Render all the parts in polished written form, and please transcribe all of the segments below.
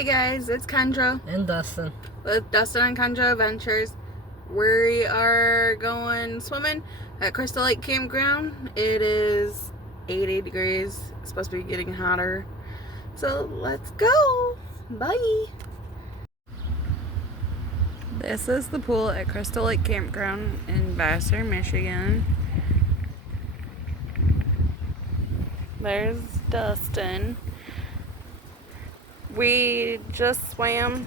Hey guys, it's Kendra And Dustin. with Dustin and Kendra Adventures. We are going swimming at Crystal Lake Campground. It is 80 degrees. It's supposed to be getting hotter. So let's go. Bye. This is the pool at Crystal Lake Campground in Vassar, Michigan. There's Dustin. We just swam.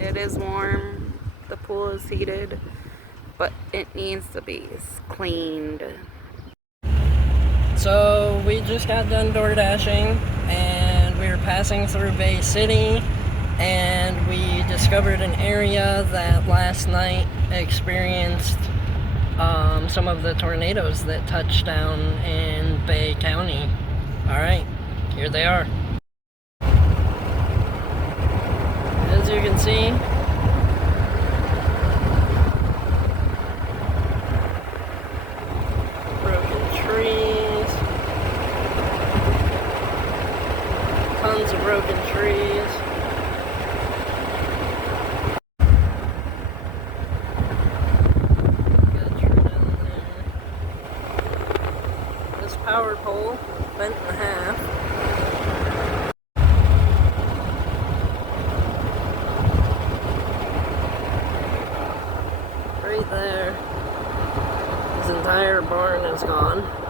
It is warm. The pool is heated, but it needs to be cleaned. So we just got done door dashing and we were passing through Bay City and we discovered an area that last night experienced some of the tornadoes that touched down in Bay County. Alright, here they are. As you can see, broken trees, tons of broken trees. Got a tree down there. This power pole bent in half. Right there, his entire barn is gone.